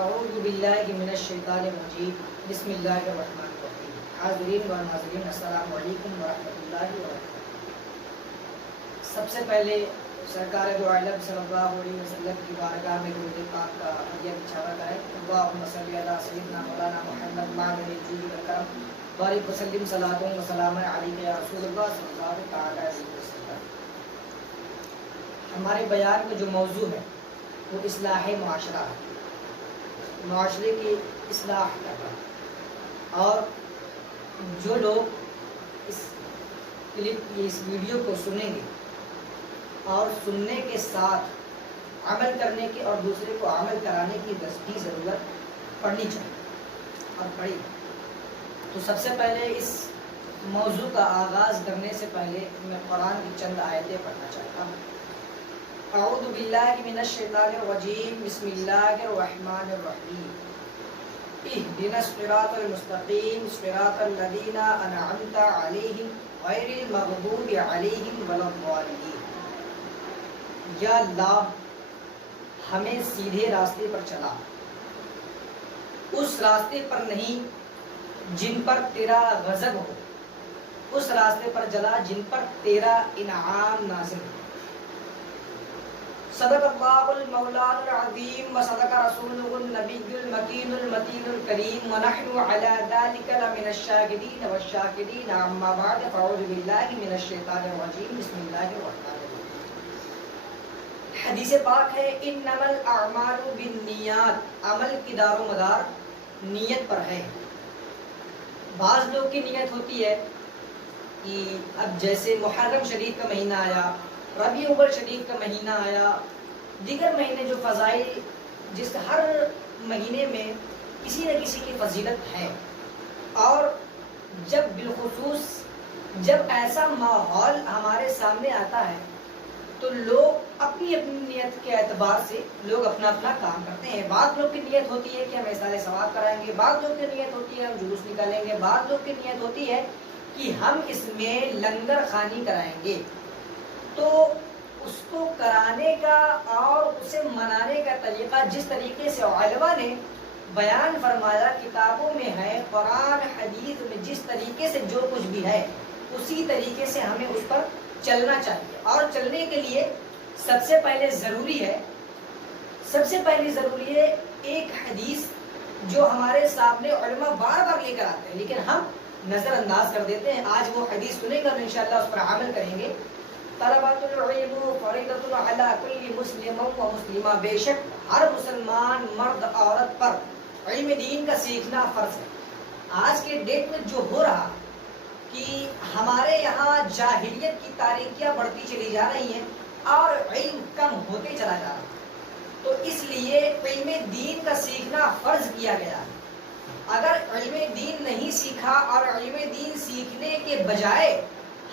اعوذ باللہ من الشیطان الرجیم بسم اللہ الرحمن الرحیم. حاضرین و ناظرین السلام علیکم ورحمۃ اللہ وبرکاتہ. سب سے پہلے سرکار دو عالم صلی اللہ علیہ وسلم کی بارگاہ میں درود پاک کا ہدیہ بچھاوا کریں. اللہم صلی علی سیدنا مولانا محمد معدن الجود والکرم بارک وسلم صلاۃ و سلام علیک یا رسول اللہ صلی اللہ تعالی علیہ وسلم. ہمارے بیان کا جو موضوع ہے وہ اصلاح معاشرہ ہے. معاشرے کی اصلاح کرنا. اور جو لوگ اس کلپ اس ویڈیو کو سنیں گے اور سننے کے ساتھ عمل کرنے کی اور دوسرے کو عمل کرانے کی دستی ضرورت پڑنی چاہیے اور پڑی. تو سب سے پہلے اس موضوع کا آغاز کرنے سے پہلے میں قرآن کی چند آیتیں پڑھنا چاہتا ہوں. اعوذ باللہ من الشیطان الرجیم بسم اللہ الرحمن الرحیم. اہدنا الصراط المستقیم صراط الذین انعمت علیہم غیر المغضوب علیہم ولا الضالین. یا اللہ ہمیں سیدھے راستے پر چلا، اس راستے پر نہیں جن پر تیرا غضب ہو، اس راستے پر چلا جن پر تیرا انعام نازل ہو. صدق اللہ المولان العظیم و صدق رسولہ النبی المکین المتین الکریم ونحن علی ذلک لمن الشاہدین والشاکرین. اما بعد فاعوذ باللہ من الشیطان الرجیم بسم اللہ الرحمن الرحیم. حدیث پاک ہے انما الاعمال بالنیات، عمل کی دار و مدار نیت پر ہے. بعض لوگ کی نیت ہوتی ہے کہ اب جیسے محرم شریف کا مہینہ آیا، ربیع الاول شریف کا مہینہ آیا، دیگر مہینے جو فضائل جس ہر مہینے میں کسی نہ کسی کی فضیلت ہے، اور جب بالخصوص جب ایسا ماحول ہمارے سامنے آتا ہے تو لوگ اپنی اپنی نیت کے اعتبار سے لوگ اپنا اپنا کام کرتے ہیں. بعض لوگ کی نیت ہوتی ہے کہ ہم احسان ثواب کرائیں گے، بعض لوگ کی نیت ہوتی ہے ہم جلوس نکالیں گے، بعض لوگ کی نیت ہوتی ہے کہ ہم اس میں لنگر خوانی کرائیں گے. تو اس کو کرانے کا اور اسے منانے کا طریقہ جس طریقے سے علماء نے بیان فرمایا کتابوں میں ہے، قرآن حدیث میں جس طریقے سے جو کچھ بھی ہے اسی طریقے سے ہمیں اس پر چلنا چاہیے. اور چلنے کے لیے سب سے پہلے ضروری ہے ایک حدیث جو ہمارے سامنے علماء بار بار لے کر آتے ہیں لیکن ہم نظر انداز کر دیتے ہیں. آج وہ حدیث سنیں گے اور انشاءاللہ اس پر عمل کریں گے. طلبۃ العلم فریضۃ علی کل مسلم و مسلمہ، بے شک ہر مسلمان مرد عورت پر علم دین کا سیکھنا فرض ہے. آج کے ڈیٹ میں جو ہو رہا کہ ہمارے یہاں جاہلیت کی تاریکیاں بڑھتی چلی جا رہی ہیں اور علم کم ہوتے چلا جا رہا ہے، تو اس لیے علم دین کا سیکھنا فرض کیا گیا ہے. اگر علم دین نہیں سیکھا اور علم دین سیکھنے کے بجائے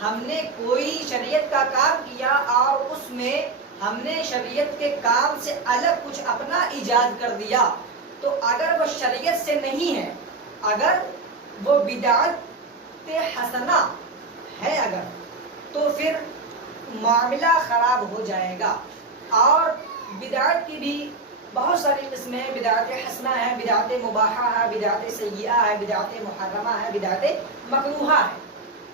ہم نے کوئی شریعت کا کام کیا اور اس میں ہم نے شریعت کے کام سے الگ کچھ اپنا ایجاد کر دیا، تو اگر وہ شریعت سے نہیں ہے، اگر وہ بدعت حسنہ ہے اگر، تو پھر معاملہ خراب ہو جائے گا. اور بدعت کی بھی بہت ساری قسمیں ہیں. بدعت حسنہ ہے، بدعت مباحہ ہے، بدعت سیئہ ہے، بدعت محرمہ ہے، بدعت مکروہہ ہے.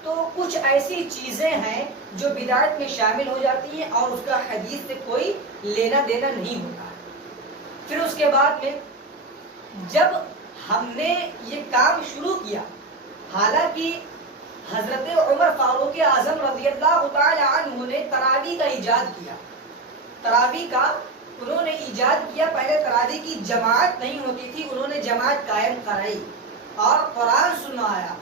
تو کچھ ایسی چیزیں ہیں جو بدعت میں شامل ہو جاتی ہیں اور اس کا حدیث سے کوئی لینا دینا نہیں ہوتا. پھر اس کے بعد میں جب ہم نے یہ کام شروع کیا، حالانکہ حضرت عمر فاروق اعظم رضی اللہ تعالی عنہ نے تراویح کا ایجاد کیا. تراویح کا انہوں نے ایجاد کیا. پہلے تراویح کی جماعت نہیں ہوتی تھی، انہوں نے جماعت قائم کرائی اور قرآن سنایا.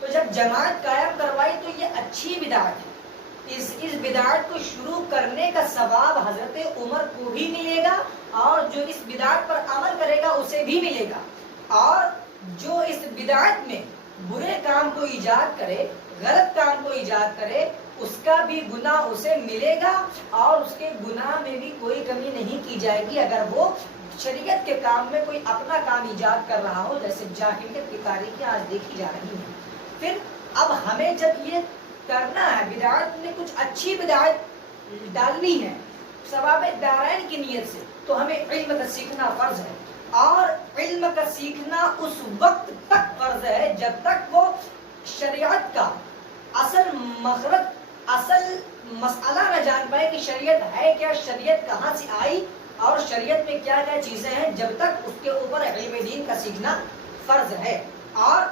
تو جب جماعت قائم کروائی تو یہ اچھی بدعت ہے. اس بدعت کو شروع کرنے کا ثواب حضرت عمر کو بھی ملے گا اور جو اس بدعت پر عمل کرے گا اسے بھی ملے گا. اور جو اس بدعت میں برے کام کو ایجاد کرے، غلط کام کو ایجاد کرے، اس کا بھی گناہ اسے ملے گا اور اس کے گناہ میں بھی کوئی کمی نہیں کی جائے گی اگر وہ شریعت کے کام میں کوئی اپنا کام ایجاد کر رہا ہو، جیسے جاہلیت کی تاریخیں آج دیکھی جا رہی ہیں. پھر اب ہمیں جب یہ کرنا ہے، بدعت میں کچھ اچھی بدعت ڈالنی ہے ثواب دارین کی نیت سے، تو ہمیں علم کا سیکھنا فرض ہے. اور علم کا سیکھنا اس وقت تک فرض ہے جب تک وہ شریعت کا اصل مخرج، اصل مسئلہ نہ جان پائے کہ شریعت ہے کیا، شریعت کہاں سے آئی اور شریعت میں کیا کیا چیزیں ہیں، جب تک اس کے اوپر علم دین کا سیکھنا فرض ہے۔ اور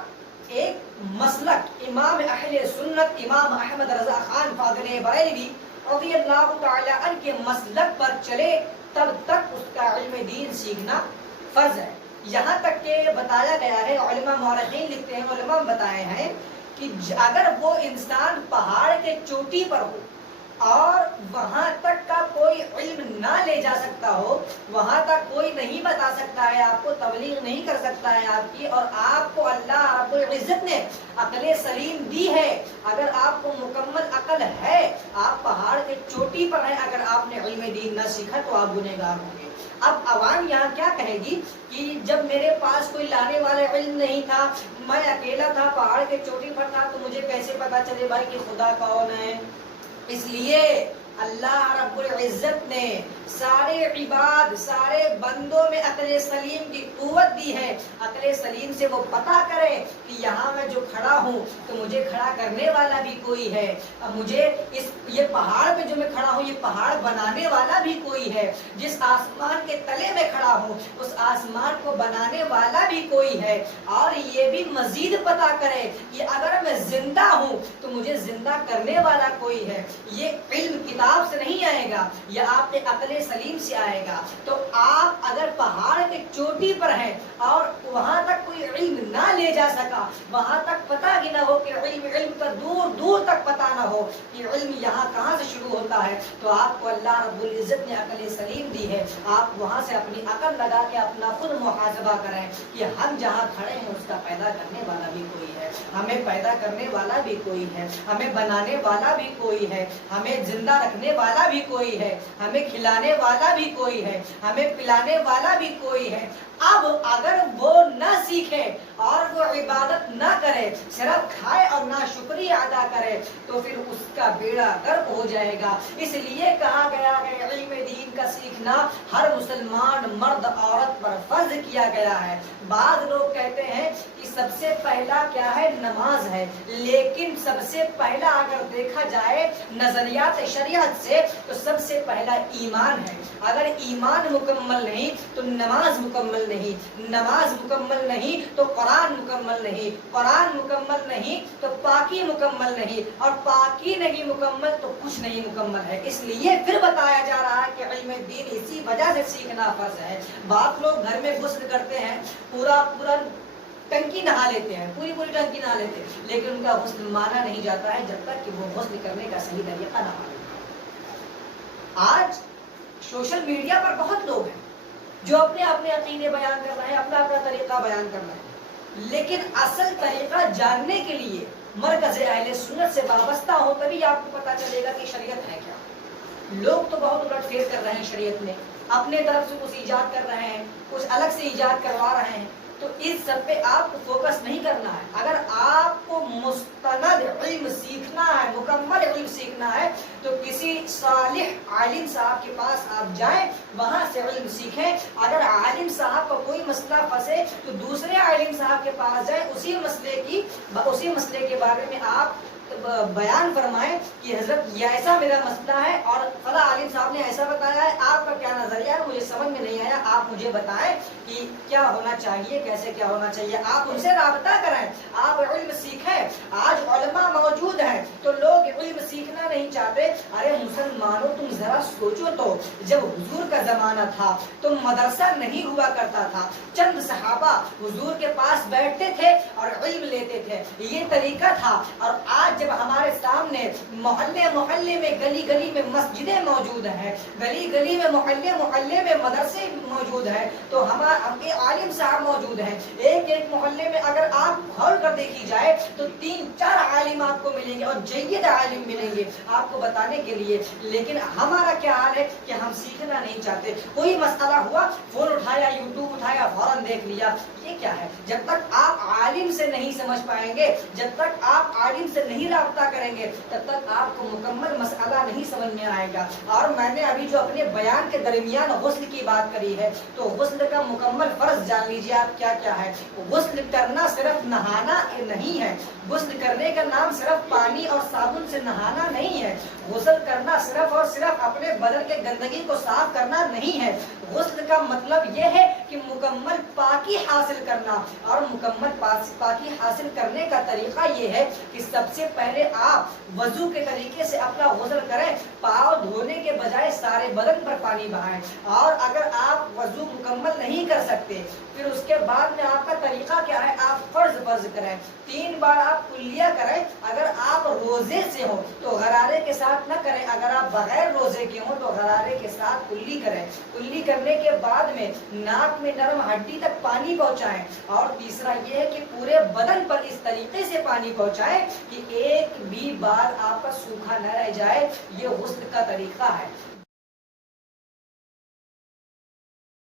ایک مسلک امام اہل سنت امام احمد رضا خان فاضل بریلوی رضی اللہ تعالی عنہ کے مسلک پر چلے تب تک اس کا علم دین سیکھنا فرض ہے۔ یہاں تک کہ بتایا گیا ہے، علماء مورخین لکھتے ہیں، علماء بتائے ہیں کہ اگر وہ انسان پہاڑ کے چوٹی پر ہو اور وہاں تک کا کوئی علم نہ لے جا سکتا ہو، وہاں تک کوئی نہیں بتا سکتا ہے آپ کو، تبلیغ نہیں کر سکتا ہے آپ کی، اور آپ کو اللہ رب العزت نے عقل سلیم دی ہے، اگر آپ کو مکمل عقل ہے، آپ پہاڑ کے چوٹی پر ہیں، اگر آپ نے علم دین نہ سیکھا تو آپ گنہگار ہوں گے۔ اب عوام یہاں کیا کہے گی کہ جب میرے پاس کوئی لانے والا علم نہیں تھا، میں اکیلا تھا، پہاڑ کے چوٹی پر تھا، تو مجھے کیسے پتا چلے بھائی کہ خدا کون ہے؟ اس لیے اللہ رب العزت نے سارے عباد، سارے بندوں میں عقل سلیم کی قوت دی ہے، عقل سلیم سے وہ پتہ کرے کہ یہاں میں جو کھڑا ہوں تو مجھے کھڑا کرنے والا بھی کوئی ہے، مجھے یہ پہاڑ پہ جو میں کھڑا ہوں یہ پہاڑ بنانے والا بھی کوئی ہے، جس آسمان کے تلے میں کھڑا ہوں اس آسمان کو بنانے والا بھی کوئی ہے، اور یہ بھی مزید پتہ کرے کہ اگر میں زندہ ہوں تو مجھے زندہ کرنے والا کوئی ہے۔ یہ علم کتاب سے نہیں آئے گا، یہ آپ کے عقل سلیم سے آئے گا۔ تو آپ اگر پہاڑ کے چوٹی پر ہیں اور وہاں تک کوئی علم نہ لے جا سکا، وہاں تک پتہ ہی نہ ہو کہ علم کا دور دور تک پتہ نہ ہو کہ علم یہاں کہاں سے شروع ہوتا ہے، تو آپ کو اللہ رب العزت نے عقل سلیم دی ہے، آپ وہاں سے اپنی عقل لگا کے اپنا خود محاسبہ کریں کہ ہم جہاں کھڑے ہیں اس کا پیدا کرنے والا بھی کوئی ہے، ہمیں پیدا کرنے والا بھی کوئی ہے، ہمیں بنانے والا بھی کوئی ہے، ہمیں زندہ رکھنے والا بھی کوئی ہے، ہمیں کھلانے والا بھی کوئی ہے، ہمیں پلانے والا بھی کوئی ہے۔ اب اگر وہ نہ سیکھے اور وہ عبادت نہ کرے، صرف کھائے اور نہ شکریہ ادا کرے، تو پھر اس کا بیڑا غرق ہو جائے گا۔ اس لیے کہا گیا ہے علم دین کا سیکھنا ہر مسلمان مرد عورت پر فرض کیا گیا ہے۔ بعض لوگ کہتے ہیں کہ سب سے پہلا کیا ہے؟ نماز ہے، لیکن سب سے پہلا اگر دیکھا جائے نظریات شریعت سے تو سب سے پہلا ایمان ہے۔ اگر ایمان مکمل نہیں تو نماز مکمل نہیں، نماز مکمل نہیں تو قرآن مکمل نہیں، قرآن مکمل نہیں تو پاکی مکمل نہیں، اور پاکی نہیں مکمل تو کچھ نہیں مکمل ہے۔ اس لیے پھر بتایا جا رہا ہے کہ علم دین اسی وجہ سے سیکھنا فرض ہے۔ بعض لوگ گھر میں غسل کرتے ہیں، پورا ٹنکی نہا لیتے ہیں، پوری ٹنکی نہا لیتے ہیں، لیکن ان کا غسل مانا نہیں جاتا ہے جب تک کہ وہ غسل کرنے کا صحیح طریقہ نہ معلوم۔ آج سوشل میڈیا پر بہت لوگ ہیں جو اپنے عقیدے بیان کر رہے ہیں، اپنا طریقہ بیان کر رہے ہیں، لیکن اصل طریقہ جاننے کے لیے مرکز اہل سنت سے وابستہ ہو تبھی آپ کو پتا چلے گا کہ شریعت ہے کیا۔ لوگ تو بہت الٹ پھیر کر رہے ہیں شریعت میں، اپنے طرف سے کچھ ایجاد کر رہے ہیں، کچھ الگ سے ایجاد کروا رہے ہیں، تو اس سب پہ آپ کو فوکس نہیں کرنا ہے۔ اگر آپ کو مستند علم سیکھنا ہے، مکمل علم سیکھنا ہے، تو کسی صالح عالم صاحب کے پاس آپ جائیں، وہاں سے علم سیکھیں۔ اگر عالم صاحب کو کوئی مسئلہ پھنسے تو دوسرے عالم صاحب کے پاس جائیں، اسی مسئلے کے بارے میں آپ بیان فرمائیں کہ حضرت یہ ایسا میرا مسئلہ ہے اور فلاں عالم صاحب نے ایسا بتایا ہے، آپ کا کیا نظریہ ہے؟ مجھے سمجھ میں نہیں آیا، آپ مجھے بتائیں کہ کیا ہونا چاہیے، کیسے کیا ہونا چاہیے۔ آپ ان سے رابطہ کریں، آپ علم سیکھیں۔ آج علماء موجود ہیں تو لوگ علم سیکھنا نہیں چاہتے۔ ارے مسلمانوں، تم ذرا سوچو تو، جب حضور کا زمانہ تھا تو مدرسہ نہیں ہوا کرتا تھا، چند صحابہ حضور کے پاس بیٹھتے تھے اور علم لیتے تھے، یہ طریقہ تھا۔ اور آج جب ہمارے سامنے محلے میں، گلی گلی میں مسجدیں موجود ہیں، گلی گلی میں، محلے میں مدرسے موجود ہیں، تو ہمارے عالم صاحب موجود ہیں۔ ایک محلے میں اگر آپ کھول کر دیکھی جائے تو 3-4 عالم آپ کو ملیں گے، اور جید عالم ملیں گے آپ کو بتانے کے لیے۔ لیکن ہمارا کیا حال ہے کہ ہم سیکھنا نہیں چاہتے۔ کوئی مسئلہ ہوا، فون اٹھایا، یوٹیوب اٹھایا، فوراً دیکھ لیا۔ یہ کیا ہے؟ جب تک آپ عالم سے نہیں سمجھ پائیں گے، جب تک آپ عالم سے نہیں رابطہ کریں گے، تب تک آپ کو مکمل مسئلہ نہیں سمجھ میں آئے گا۔ اور میں نے ابھی جو اپنے بیان کے درمیان غسل کی بات کری ہے، تو غسل کا مکمل فرض جان لیجیے آپ کیا کیا ہے۔ غسل کرنا صرف نہانا نہیں ہے، غسل کرنے کا نام صرف پانی اور صابن سے نہانا نہیں ہے، غسل کرنا صرف اور صرف اپنے بدن کے گندگی کو صاف کرنا نہیں ہے۔ غسل کا مطلب یہ ہے کہ مکمل پاکی حاصل کرنا، اور مکمل پاکی حاصل کرنے کا طریقہ یہ ہے کہ سب سے پہلے آپ وضو کے طریقے سے اپنا غسل کریں، پاؤں دھونے کے بجائے سارے بدن پر پانی بہائیں، اور اگر آپ وضو مکمل نہیں کر سکتے پھر اس کے بعد میں آپ کا طریقہ کیا ہے، آپ فرض کریں، 3 بار آپ کلیہ کریں۔ اگر آپ روزے سے ہوں تو غرارے کے ساتھ نہ کریں، اگر آپ بغیر روزے کے ہوں تو غرارے کے ساتھ کلی کریں۔ کلی کرنے کے بعد میں ناک میں نرم ہڈی تک پانی پہنچائیں، اور تیسرا یہ ہے کہ پورے بدن پر اس طریقے سے پانی پہنچائیں کہ ایک بھی بال آپ کا سوکھا نہ رہ جائے۔ یہ غسل کا طریقہ ہے۔